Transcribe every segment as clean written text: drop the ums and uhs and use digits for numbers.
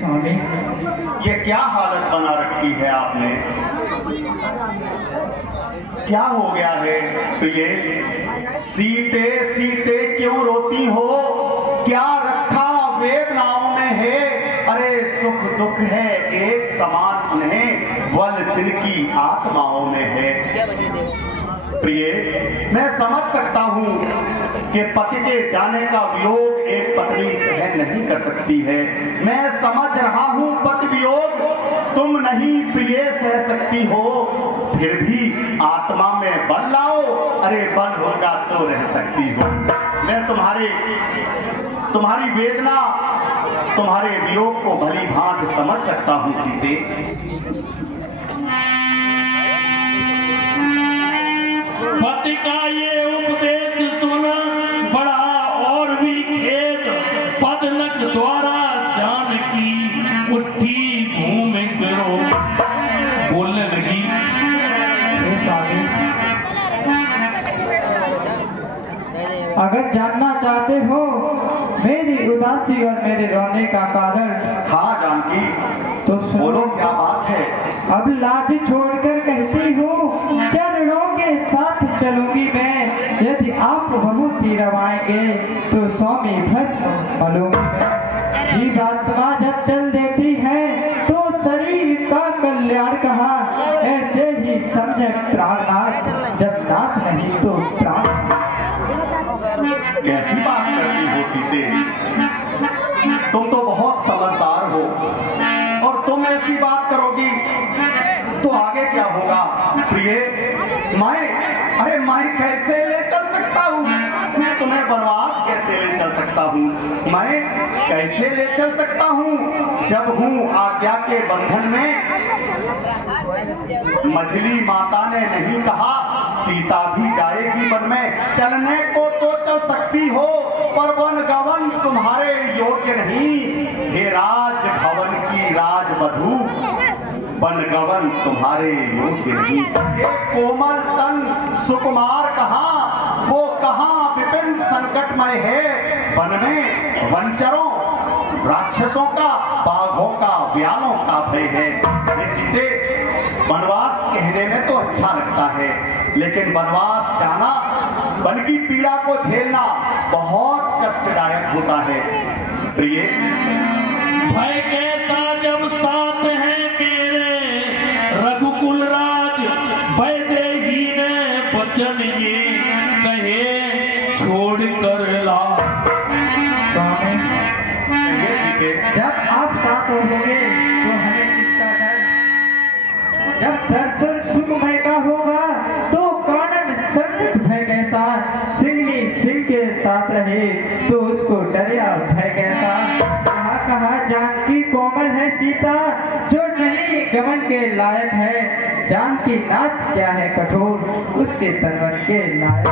स्वामी, ये क्या हालत बना रखी है आपने? क्या हो गया है प्रिय? सीते सीते क्यों रोती हो? क्या रखा वेदनाओं में है? अरे सुख दुख है एक समान उन्हें, बल जिनकी आत्माओं में है। प्रिय, मैं समझ सकता हूं कि पति के जाने का वियोग एक पत्नी सहन नहीं कर सकती है। मैं समझ रहा हूं पति वियोग तुम नहीं प्रिय सह सकती हो, फिर भी आत्मा में बल लाओ। अरे बल होगा तो रह सकती हो। मैं तुम्हारी वेदना, तुम्हारे वियोग को भली भांति समझ सकता हूं सीते। पति का ये उपदेश सुन बड़ा और भी खेद, पदनक द्वारा जान की उठी भूमि करो। बोलने लगी, स्वामी, अगर जानना चाहते हो मेरी उदासी और मेरे रोने का कारण, हाँ जानकी, तो बोलो क्या बात है? अब लाठी छोड़कर कहती हूँ चरणों के साथ चलूंगी मैं। यदि आप बहुत ही रवाएंगे तो स्वामी भस्म मलूंगी मैं। जीवात्मा जब चल देती है तो शरीर का कल्याण कहा, ऐसे ही समझे प्राणनाथ, जब नाथ नहीं तो प्राण। कैसी बात करती हो सीते? तुम तो बहुत समझदार हो और तुम ऐसी बात करोगी तो आगे क्या होगा? प्रिय, मैं कैसे ले चल सकता हूँ? मैं तुम्हें वनवास कैसे ले चल सकता हूँ? मैं कैसे ले चल सकता हूँ जब हूँ आज्ञा के बंधन में? मझली माता ने नहीं कहा सीता भी जाएगी वन में। चलने को तो चल सकती हो पर वन गवन तुम्हारे योग्य नहीं। हे राज भवन की राजवधू, वन गवन तुम्हारे योग्य नहीं। ये कोमल तन सुकुमार कहाँ, वो कहाँ विपिन संकटमय है। वन में वंचरों राक्षसों का, बाघों का, व्यालों का भय है। ये सीते, वनवास कहने में तो अच्छा लगता है, लेकिन वनवास जाना, वन की पीड़ा को झेलना बहुत कष्टदायक होता है। प्रिय, भय कैसा जब साथ है मेरे रघुकुल राज, वैदेही ने वचन ये कहे छोड़ कर ला। स्वामी, ये सीते, जब आप साथ होंगे तो हमें किसका डर? जब दर्शन सुखमय का होगा तो कानन संकट भय कैसा। सिंहनी सिंह के साथ रहे तो उसको डरिया भय कैसा। कहा जानकी कोमल है सीता, जो नहीं गमन के लायक है। जानकी नाथ क्या है कठोर, उसके तनवन के लायक।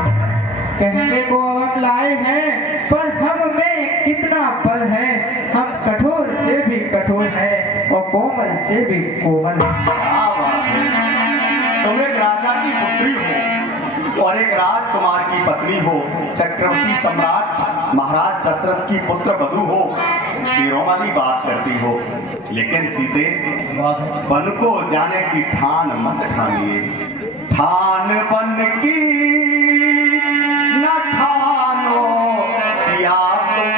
कहने को हम लाए हैं पर हम में कितना बल है। हम कठोर से भी कठोर है और कोमल से भी कोमल। क्या बात है? तुम एक राजा की पुत्री हो और एक राजकुमार की पत्नी हो, चक्रवर्ती सम्राट महाराज दशरथ की पुत्र वधू हो, शेरों वाली बात करती हो। लेकिन सीते, वन को जाने की ठान मत ठानिए। ठान वन की न ठानो सिया तुम,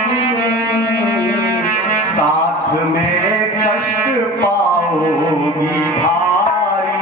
साथ में कष्ट पाओगी भारी।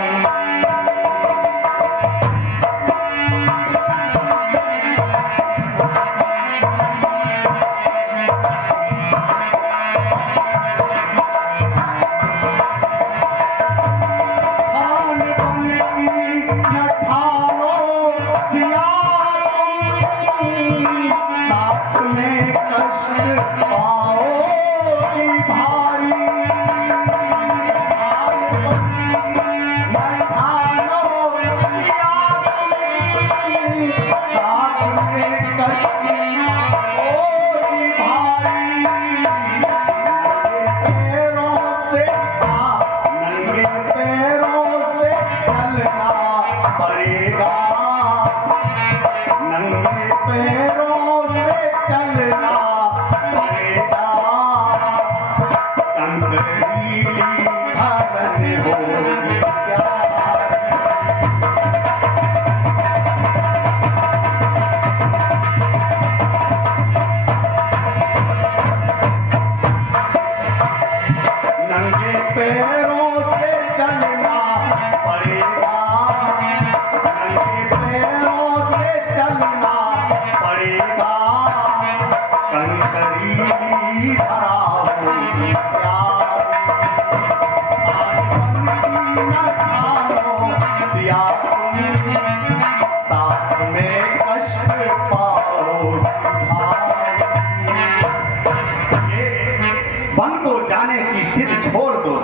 की जिद छोड़ दो।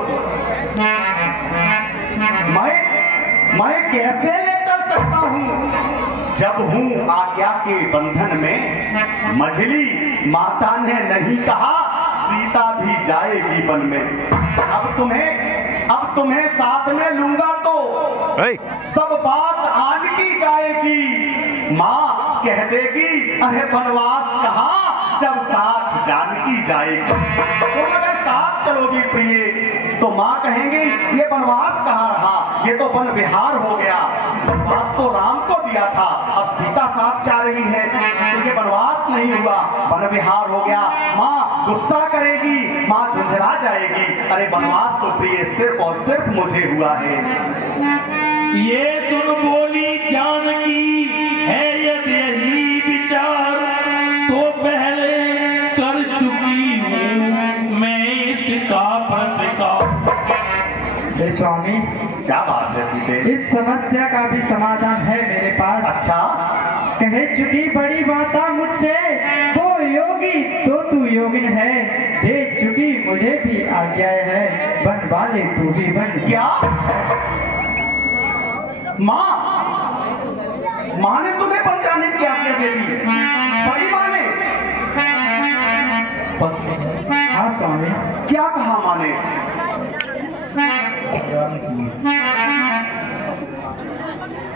मैं कैसे ले चल सकता हूँ जब हूँ आज्ञा के बंधन में। मझली माता ने नहीं कहा सीता भी जाएगी वन में। अब तुम्हें साथ में लूंगा तो सब बात आन की जाएगी। माँ कह देगी अरे बनवास कहाँ जब साथ जानकी जाएगी। तुम अगर साथ चलोगी प्रिय तो माँ कहेंगी ये बनवास कहाँ रहा, ये तो वन विहार हो गया। बनवास तो राम को दिया था, अब सीता साथ जा रही है तो ये बनवास नहीं हुआ, वन विहार हो गया। माँ गुस्सा करेगी, माँ झुंझला जाएगी, अरे बनवास तो प्रिय सिर्फ और सिर्फ मुझे हुआ है। ये सुन बोली जानकी है यदि यही विचार तो पहले कर चुकी हूँ मैं इसका प्रतिकार। हे स्वामी, क्या बात है सीते? इस समस्या का भी समाधान है मेरे पास। अच्छा, कह चुकी बड़ी माता मुझसे वो योगी तो तू योगिन है, दे चुकी मुझे भी आज्ञा है, बन वाले तू भी बन। क्या माँ ने तुम्हें बन जाने की आज्ञा दे दी? बड़ी माँ ने? हाँ स्वामी। क्या कहा माँ ने?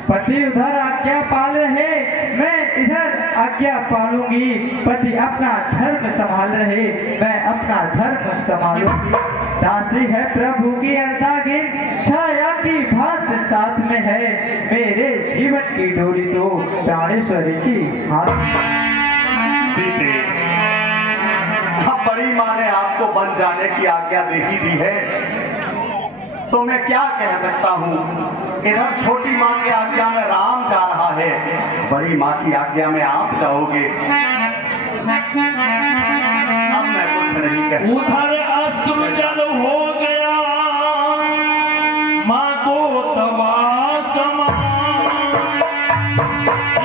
पति उधर आज्ञा पाल रहे, मैं इधर आज्ञा पालूंगी। पति अपना धर्म संभाल रहे, मैं अपना धर्म संभालूंगी। दासी है प्रभु की अर्धांगिन, छाया की भात साथ में है, मेरे जीवन की डोरी तो प्राणेश्वर सी हाथ। सीते, अब बड़ी माँ ने आपको बन जाने की आज्ञा दे ही दी है तो मैं क्या कह सकता हूँ। इधर छोटी माँ की आज्ञा में राम जा रहा है, बड़ी माँ की आज्ञा में आप जाओगे। अब मैं कुछ नहीं कह सकता। उधर अश्रु जल हो गया माँ को तवा समान,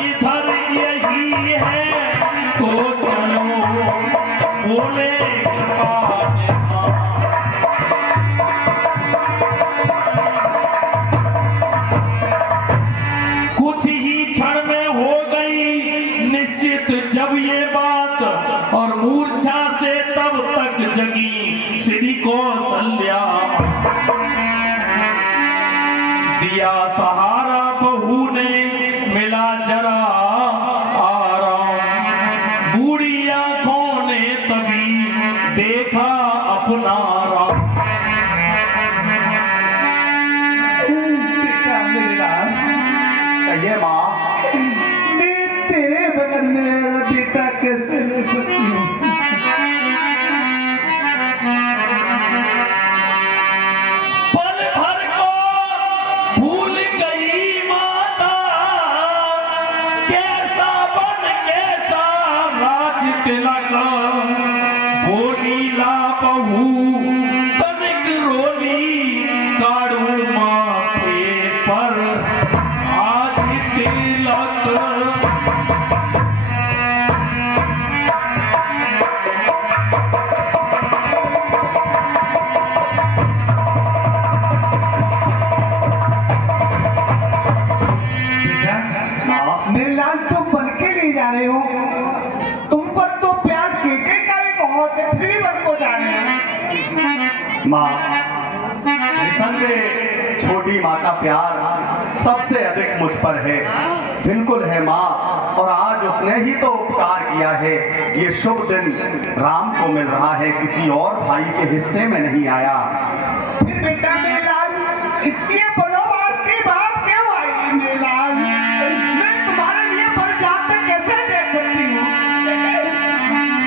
इधर यही है तो चलो बोले कृपा निधान। कुछ ही क्षण में हो गई निश्चित जब ये बात, और मूर्छा से तब तक जगी श्री कौशल्या। दिया सहारा बहू ने मिला जरा आराम, बूढ़ी आंखों ने तभी देखा अपना राम। कहिए माँ, मैं तेरे बगैर मेरा बेटा कैसे ले सकती हूँ। पल भर को भूल गई माता, कैसा बन कैसा राज तिलक, बोली ला बहू तनिक रोली, काढ़ू माथे पर आज तिलक। मेरे लाल तो बन के ले जा रहे हो, तुम पर तो प्यार केके का भी बहुत है, फिर भी बन को जा रहे हो। माँ निसंदेह छोटी माँ का प्यार सबसे अधिक मुझ पर है। बिल्कुल है माँ, और आज उसने ही तो उपकार किया है। ये शुभ दिन राम को मिल रहा है, किसी और भाई के हिस्से में नहीं आया। फिर बेटा मेरे लाल इतनी बनोवास की बात क्यों आई मेरे लाल? मैं तुम्हारे लिए बरजात में कैसे देख सकती हूँ?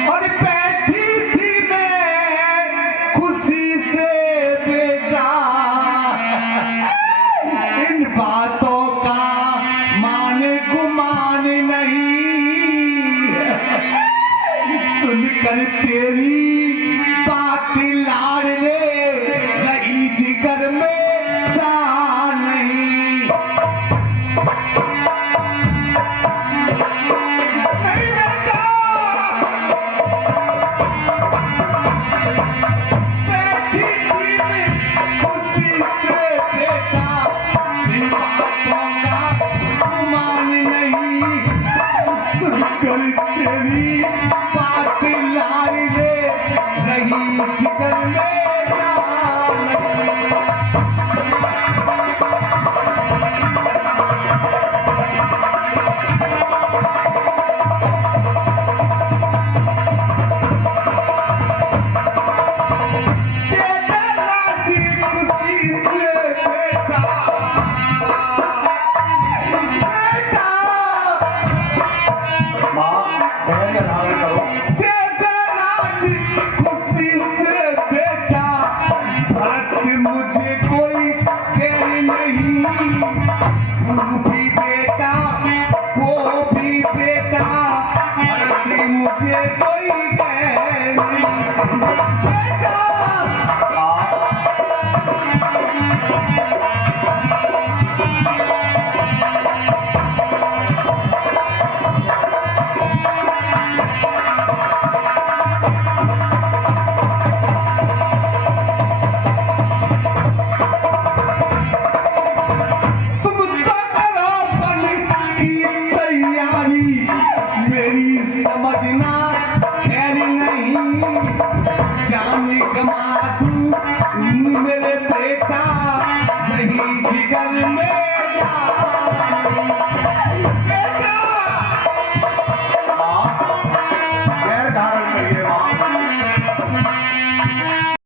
और बैठी थी मैं खुशी से बेटा, इन बातों का माने गुमान नहीं, सुनकर तेरी बात लाड़ ले भी देकर